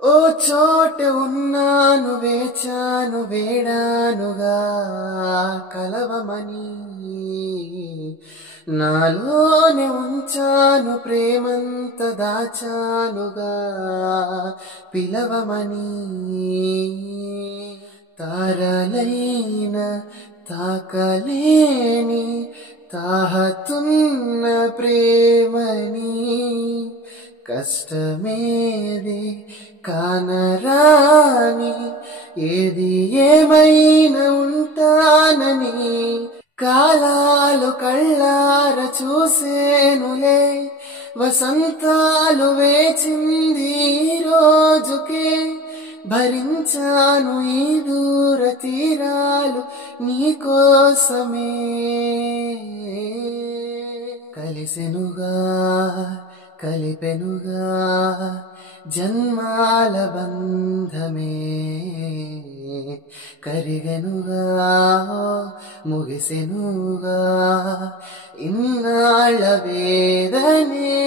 ఓ చోట ఉన్నాను వేచాను వేడానుగా కలవమని నాలోనే ఉంచాను ప్రేమంత దాచానుగా పిలవమని తారలైన తాకలేని తాహతున్న ప్రేమని కష్టమేది కానరాని ఏది ఏమైనా ఉంటానని కాలాలు కళ్ళార చూసేనులే వసంతాలు వేచింది ఈ రోజుకే భరించాను ఈ దూర తీరాలు నీకోసమే కలిసెనుగా కలిపెనుగా జన్మాల బంధమే కరిగెనుగా ముగిసెనుగా ఇన్నాళ్ళ వేదనే